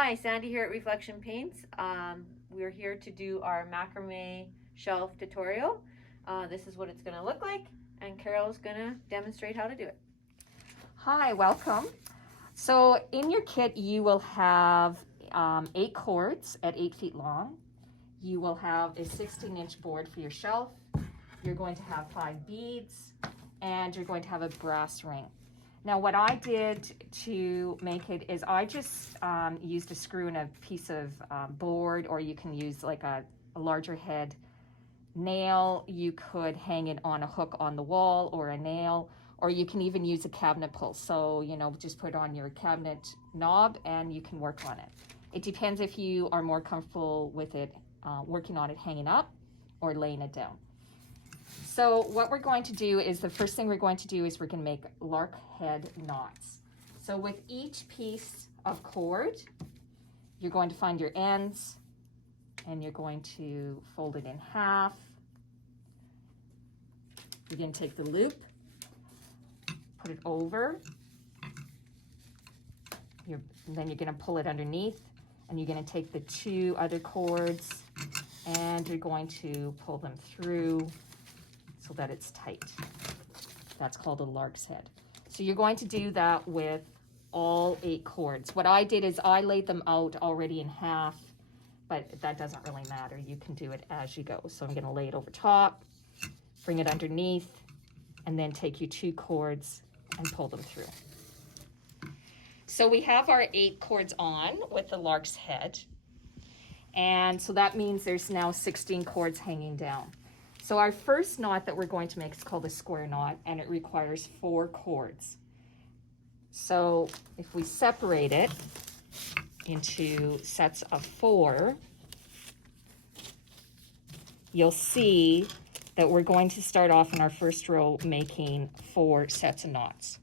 Hi, Sandy here at Reflection Paints. We're here to do our macrame shelf tutorial. This is what it's going to look like, and Carol's going to demonstrate how to do it. Hi, welcome. So in your kit you will have 8 cords at 8 feet long. You will have a 16-inch board for your shelf. You're going to have 5 beads, and you're going to have a brass ring. Now what I did to make it is I just used a screw and a piece of board, or you can use like a larger head nail. You could hang it on a hook on the wall or a nail, or you can even use a cabinet pull. So, you know, just put it on your cabinet knob and you can work on it. It depends if you are more comfortable with it working on it hanging up or laying it down. So what we're going to do is, the first thing we're going to do is we're going to make lark head knots. So with each piece of cord, you're going to find your ends and you're going to fold it in half. You're going to take the loop, put it over, then you're going to pull it underneath, and you're going to take the 2 other cords and you're going to pull them through so that it's tight. That's called a lark's head. So you're going to do that with all 8 cords. What I did is I laid them out already in half, but that doesn't really matter. You can do it as you go. So I'm going to lay it over top, bring it underneath, and then take your 2 cords and pull them through. So we have our 8 cords on with the lark's head. And so that means there's now 16 cords hanging down. So our first knot that we're going to make is called a square knot, and it requires 4 cords. So if we separate it into sets of 4, you'll see that we're going to start off in our first row making 4 sets of knots.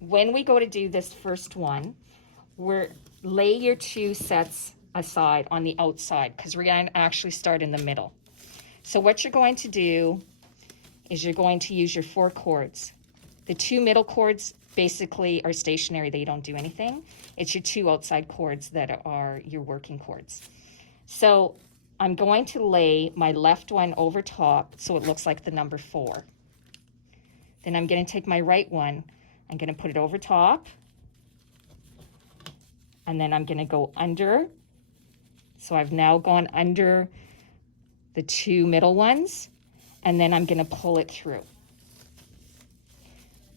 When we go to do this first one, lay your 2 sets aside on the outside, because we're going to actually start in the middle. So what you're going to do is you're going to use your 4 cords. The 2 middle cords basically are stationary. They don't do anything. It's your 2 outside cords that are your working cords. So I'm going to lay my left one over top so it looks like the number 4. Then I'm going to take my right one. I'm going to put it over top. And then I'm going to go under. So I've now gone under the 2 middle ones, and then I'm going to pull it through.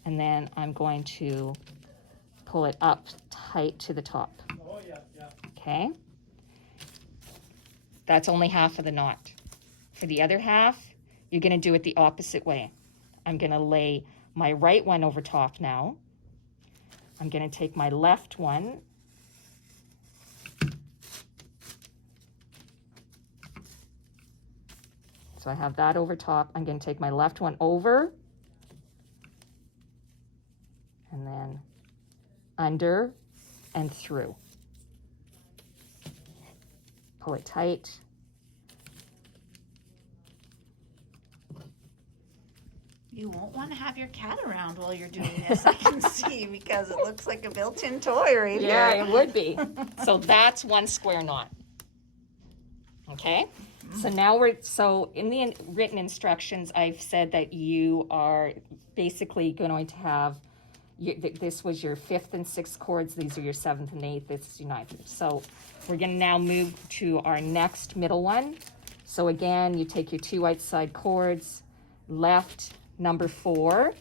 And then I'm going to pull it up tight to the top. Oh, yeah. Okay? That's only half of the knot. For the other half, you're going to do it the opposite way. I'm going to lay my right one over top now. I'm going to take my left one, so I have that over top. I'm going to take my left one over, and then under and through. Pull it tight. You won't want to have your cat around while you're doing this, I can see, because it looks like a built-in toy right here. Yeah, it would be. So that's 1 square knot. Okay? So now so in the written instructions, I've said that you are basically going to have, this was your 5th and 6th cords, these are your 7th and 8th, this is your 9th. So we're going to now move to our next middle one. So again, you take your 2 outside cords, left, number 4,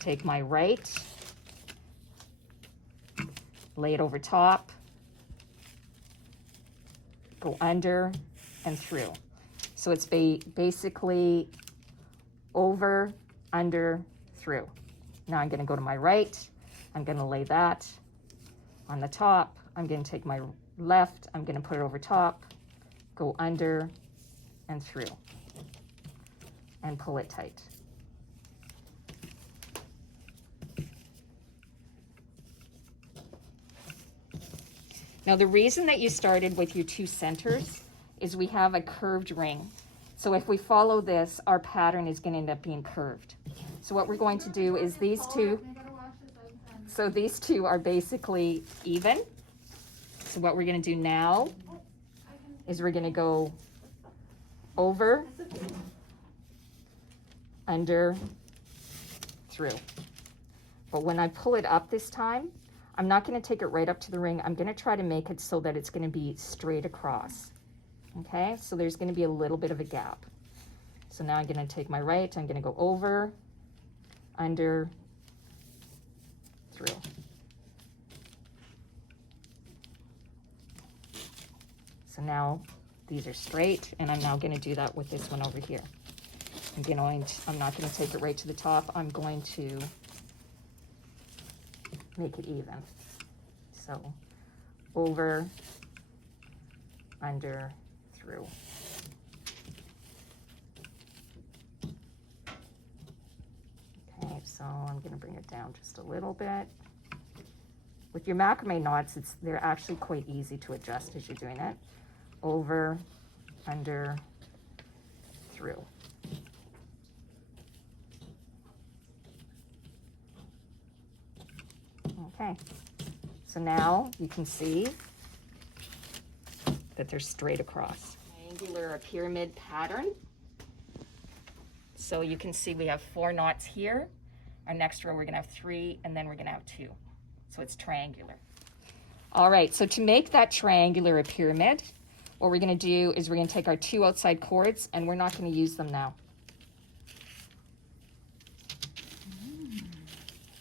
take my right, lay it over top, go under and through. So it's basically over, under, through. Now I'm going to go to my right. I'm going to lay that on the top. I'm going to take my left. I'm going to put it over top, go under and through, and pull it tight. Now the reason that you started with your 2 centers is we have a curved ring. So if we follow this, our pattern is going to end up being curved. So what we're going to do is these 2 So these two are basically even. So what we're gonna do now is we're gonna go over, under, through. But when I pull it up this time, I'm not gonna take it right up to the ring. I'm gonna try to make it so that it's gonna be straight across. Okay, so there's gonna be a little bit of a gap. So now I'm gonna take my right, I'm gonna go over, under, through. So now these are straight, and I'm now gonna do that with this one over here. I'm not gonna take it right to the top. I'm going to make it even. So over, under, through. Okay, so I'm gonna bring it down just a little bit. With your macrame knots, they're actually quite easy to adjust as you're doing it. Over, under, through. Okay, so now you can see that they're straight across. Triangular or pyramid pattern. So you can see we have 4 knots here. Our next row we're gonna have 3, and then we're gonna have 2. So it's triangular. All right, so to make that triangular or pyramid, what we're gonna do is we're gonna take our 2 outside cords, and we're not gonna use them now.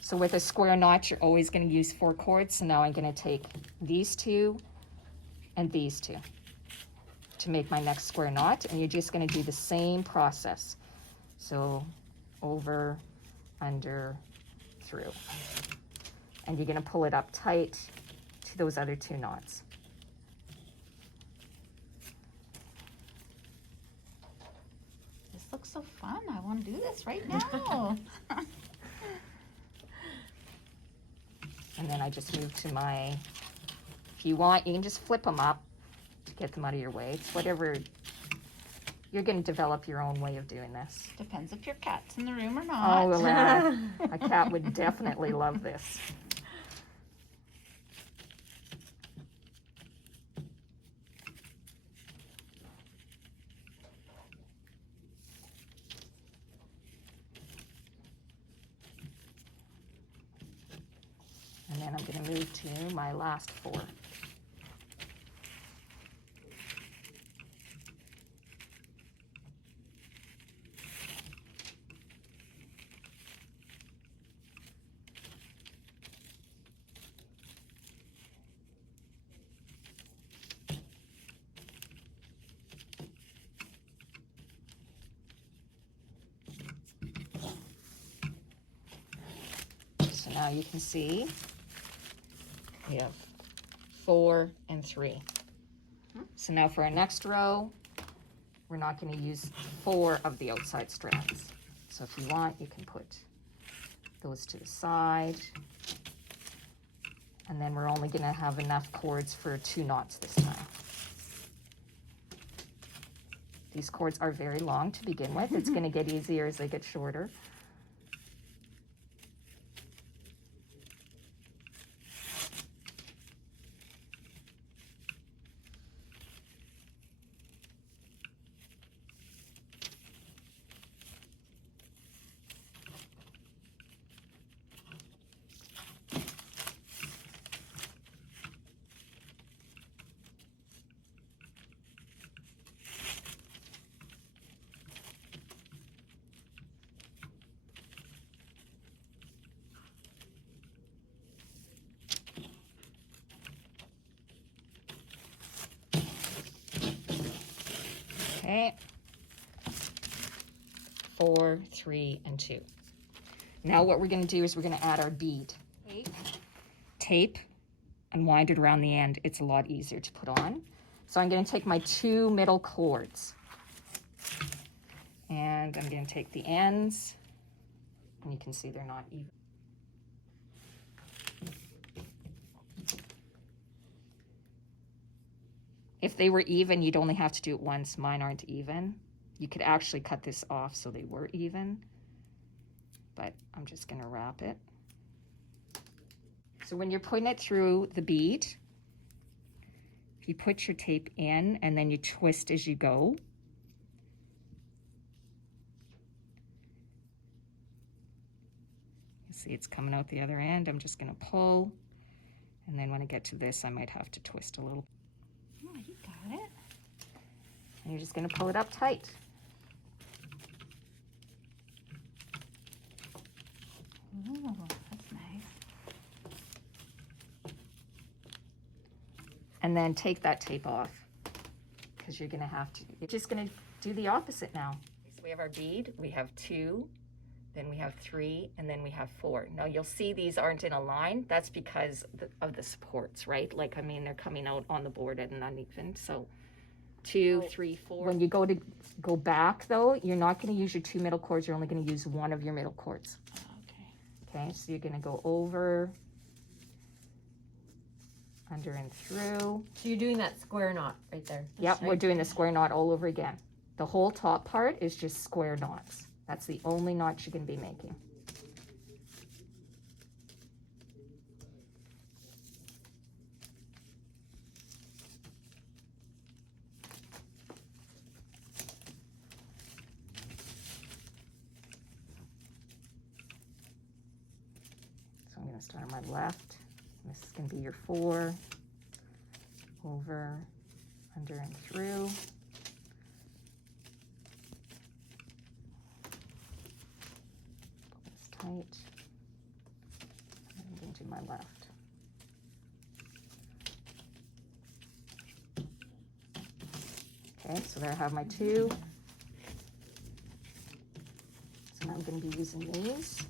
So with a square knot, you're always gonna use 4 cords. So now I'm gonna take these 2 and these 2 to make my next square knot, and you're just gonna do the same process. So over, under, through. And you're gonna pull it up tight to those other 2 knots. This looks so fun. I want to do this right now. And then I just move to my, if you want, you can just flip them up to get them out of your way. It's whatever, you're gonna develop your own way of doing this. Depends if your cat's in the room or not. Oh, a cat would definitely love this. And then I'm going to move to my last 4. So now you can see we have 4 and 3. So now for our next row, we're not going to use 4 of the outside strands. So if you want, you can put those to the side. And then we're only going to have enough cords for 2 knots this time. These cords are very long to begin with. It's going to get easier as they get shorter. Okay, 4, 3, and 2. Now what we're going to do is we're going to add our bead. Tape and wind it around the end. It's a lot easier to put on. So I'm going to take my 2 middle cords, and I'm going to take the ends, and you can see they're not even. If they were even, you'd only have to do it once. Mine aren't even. You could actually cut this off so they were even, but I'm just gonna wrap it. So when you're putting it through the bead, if you put your tape in and then you twist as you go, you see it's coming out the other end. I'm just gonna pull, and then when I get to this, I might have to twist a little. Oh, you got it. And you're just gonna pull it up tight. Ooh, that's nice. And then take that tape off, because you're gonna have to, you're just gonna do the opposite now. So we have our bead, we have 2, then we have 3, and then we have 4. Now you'll see these aren't in a line. That's because of the supports, right? Like, I mean, they're coming out on the board at an uneven, so 2, 3, 4. When you go back though, you're not gonna use your 2 middle cords, you're only gonna use one of your middle cords. Okay, so you're gonna go over, under and through. So you're doing that square knot right there. Yep, we're doing the square knot all over again. The whole top part is just square knots. That's the only knot you're gonna be making. So I'm gonna start on my left. This is gonna be your 4, over, under and through. Pull this tight. And I'm going to my left. Okay, so there I have my 2. So now I'm going to be using these.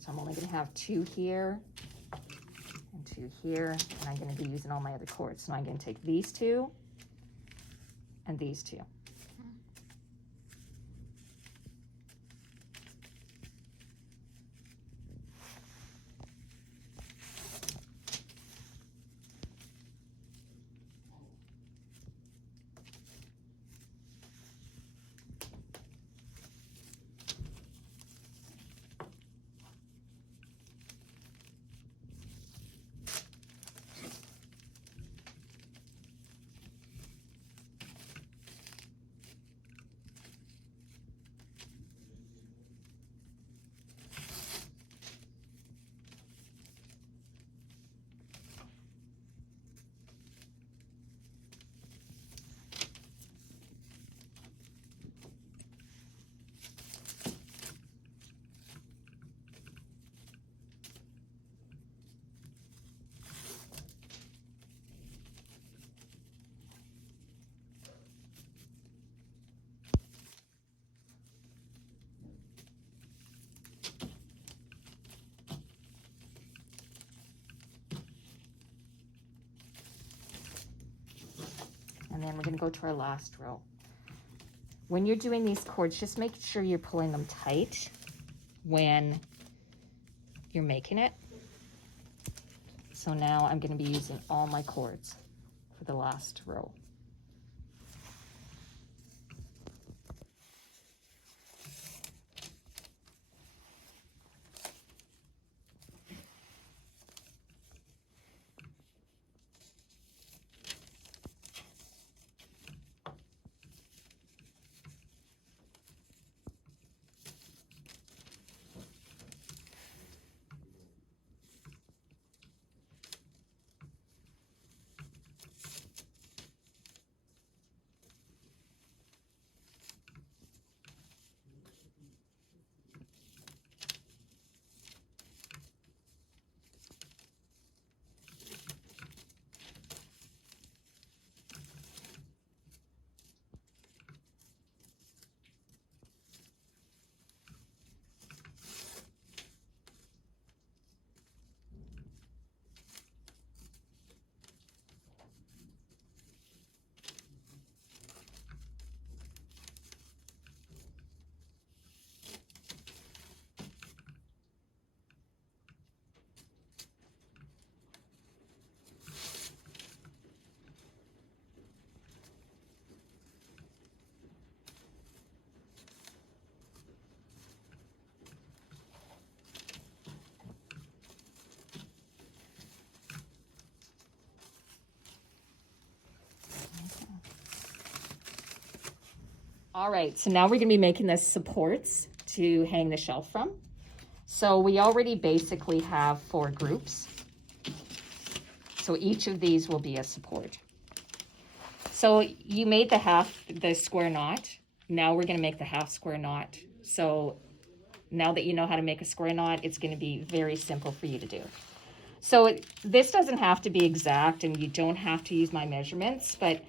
So I'm only going to have 2 here and 2 here, and I'm going to be using all my other cords. So I'm going to take these 2 and these 2. And then we're going to go to our last row. When you're doing these cords, just make sure you're pulling them tight when you're making it. So now I'm going to be using all my cords for the last row. All right, so now we're gonna be making the supports to hang the shelf from. So we already basically have 4 groups. So each of these will be a support. So you made the square knot. Now we're gonna make the half square knot. So now that you know how to make a square knot, it's gonna be very simple for you to do. So this doesn't have to be exact and you don't have to use my measurements, but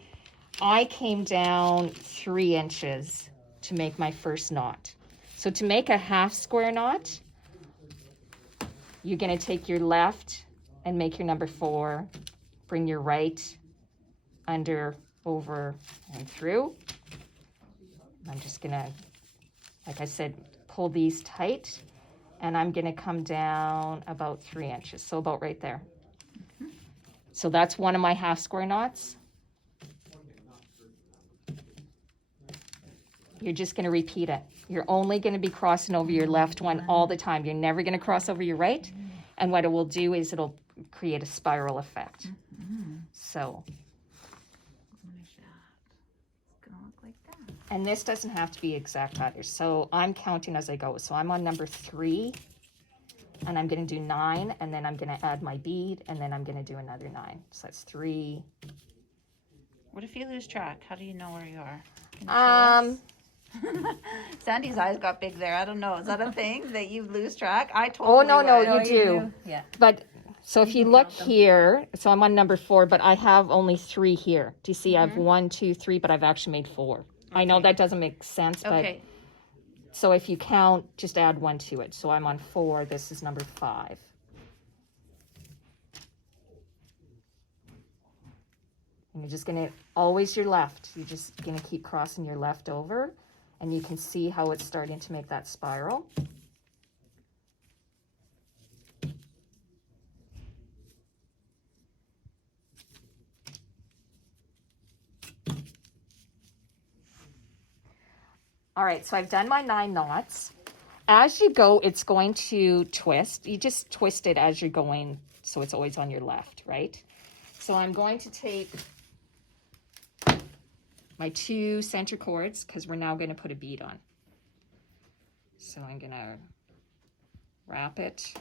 I came down 3 inches to make my first knot. So to make a half square knot, you're gonna take your left and make your number 4, bring your right under, over, and through. I'm just gonna, like I said, pull these tight, and I'm gonna come down about 3 inches, so about right there. So that's one of my half square knots. You're just gonna repeat it. You're only gonna be crossing over your left one all the time. You're never gonna cross over your right. And what it will do is it'll create a spiral effect. So. It's gonna look like that. And this doesn't have to be exact either. So I'm counting as I go. So I'm on number 3, and I'm gonna do 9, and then I'm gonna add my bead, and then I'm gonna do another 9. So that's 3. What if you lose track? How do you know where you are? Can you show us? Sandy's eyes got big there. I don't know. Is that a thing that you lose track? I totally no, would. you do. Yeah. But so if you look here, so I'm on number 4, but I have only 3 here. Do you see? I have 1, 2, 3, but I've actually made 4. I know that doesn't make sense, but Okay. so if you count, just add 1 to it. So I'm on 4. This is number 5. And you're just gonna, always your left. You're just gonna keep crossing your left over, and you can see how it's starting to make that spiral. All right, so I've done my 9 knots. As you go, it's going to twist. You just twist it as you're going, so it's always on your left, right? So I'm going to take my 2 center cords, because we're now going to put a bead on. So I'm going to wrap it.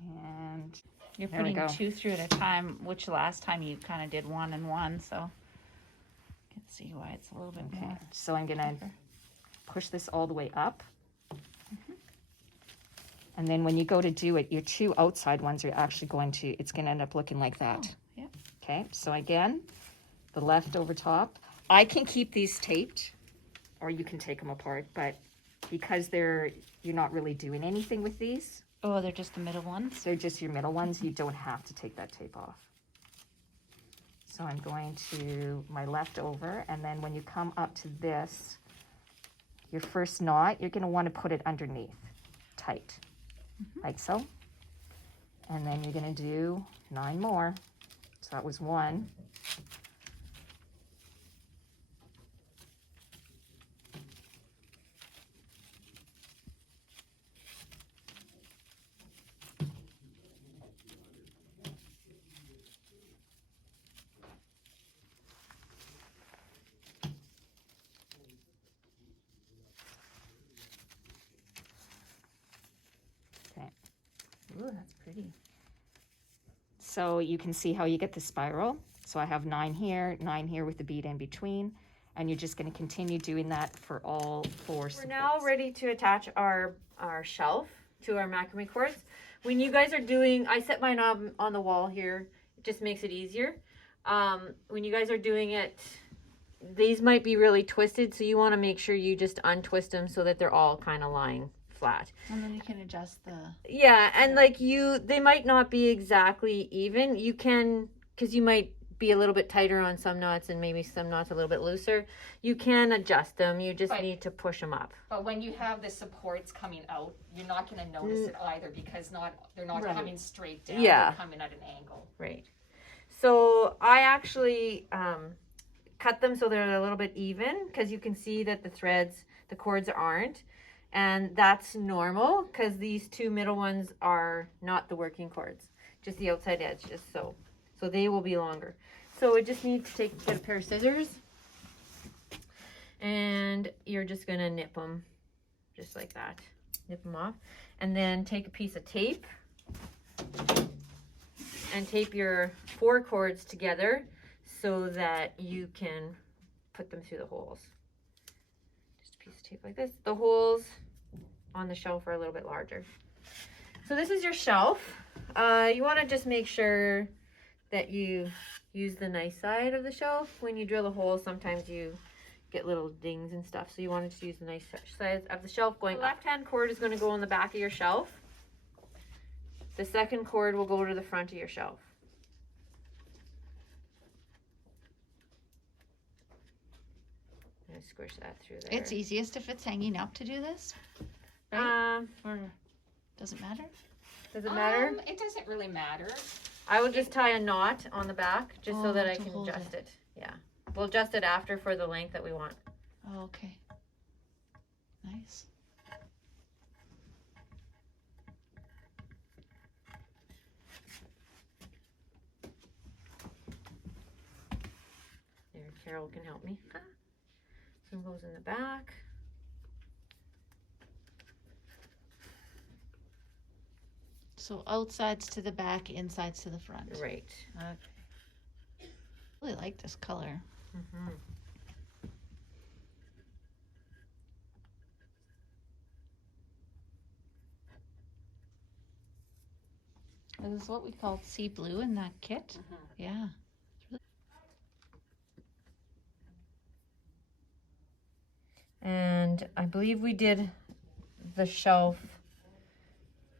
And You're there we putting go. 2 through at a time, which last time you kind of did 1 and 1, so you can see why it's a little bit Okay, more. so I'm going to push this all the way up. And then when you go to do it, your 2 outside ones are actually going to, it's going to end up looking like that. Oh, yeah. Okay, so again, the left over top. I can keep these taped, or you can take them apart, but because you're not really doing anything with these, Oh, they're just the middle ones? they're just your middle ones, you don't have to take that tape off. So I'm going to my left over, and then when you come up to this, your first knot, you're going to want to put it underneath, tight, like so. And then you're going to do 9 more. So that was 1. Ooh, that's pretty. So you can see how you get the spiral. So I have 9 here with the bead in between, and you're just going to continue doing that for all 4 supports. We're now ready to attach our shelf to our macrame cords. When you guys are doing, I set mine on the wall here. It just makes it easier. When you guys are doing it, these might be really twisted, so you want to make sure you just untwist them so that they're all kind of lying flat. And then you can adjust the... Yeah, and like they might not be exactly even. You can, because you might be a little bit tighter on some knots and maybe some knots a little bit looser. You can adjust them. You just need to push them up. But when you have the supports coming out, you're not going to notice it either, because they're not coming straight down. Yeah. They're coming at an angle. Right. So I actually cut them so they're a little bit even, because you can see that the cords aren't. And that's normal, because these 2 middle ones are not the working cords, just the outside edge, just so. So they will be longer. So we just need to get a pair of scissors, and you're just gonna nip them just like that. Nip them off, and then take a piece of tape and tape your 4 cords together so that you can put them through the holes. Just a piece of tape like this. The holes on the shelf are a little bit larger. So this is your shelf. You want to just make sure that you use the nice side of the shelf. When you drill a hole, sometimes you get little dings and stuff. So you want to just use the nice side of the shelf going up. The left-hand cord is going to go on the back of your shelf. The second cord will go to the front of your shelf. I'm gonna squish that through there. It's easiest if it's hanging up to do this, right? Or does it matter? Does it matter? It doesn't really matter. I will just tie a knot on the back just so that I to can hold adjust it. Yeah. We'll adjust it after for the length that we want. Oh, okay. Nice. There, Carol can help me. Some goes in the back. So outsides to the back, insides to the front. Right. Okay. Really like this color. Mm-hmm. This is what we called sea blue in that kit. Yeah. And I believe we did the shelf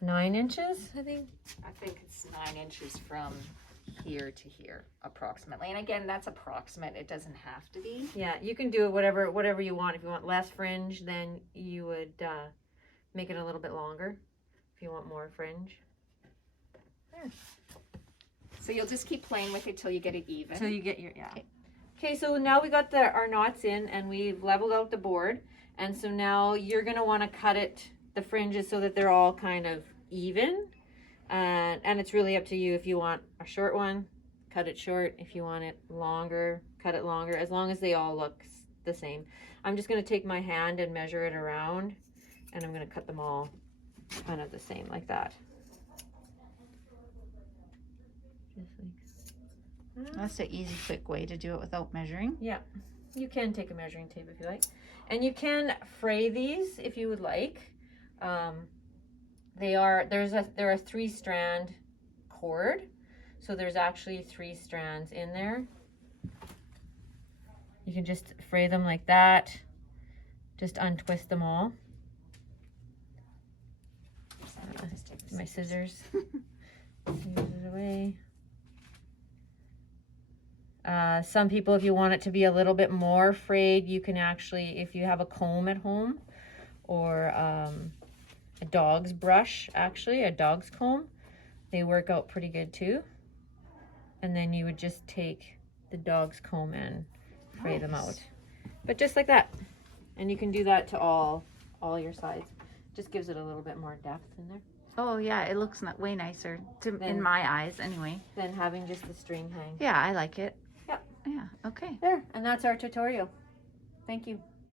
9 inches, I think. I think it's 9 inches from here to here, approximately. And again, that's approximate. It doesn't have to be. Yeah, you can do it whatever you want. If you want less fringe, then you would make it a little bit longer. If you want more fringe. There. So you'll just keep playing with it till you get it even. So you get your, yeah. Okay, so now we got our knots in and we've leveled out the board. And so now you're going to want to cut it, the fringes, so that they're all kind of even. And it's really up to you. If you want a short one, cut it short. If you want it longer, cut it longer, as long as they all look the same. I'm just going to take my hand and measure it around, and I'm going to cut them all kind of the same, like that. Just like that. That's the easy, quick way to do it without measuring. Yeah, you can take a measuring tape if you like. And you can fray these if you would like. They're a 3-strand cord. So there's actually 3 strands in there. You can just fray them like that. Just untwist them all. My scissors. Scissors away. Some people, if you want it to be a little bit more frayed, you can actually, if you have a comb at home or a dog's brush, actually, a dog's comb, they work out pretty good too. And then you would just take the dog's comb and fray them out. But just like that. And you can do that to all your sides. Just gives it a little bit more depth in there. Oh yeah, it looks way nicer in my eyes anyway. Than having just the string hang. Yeah, I like it. Yep. Yeah, okay. There, and that's our tutorial. Thank you.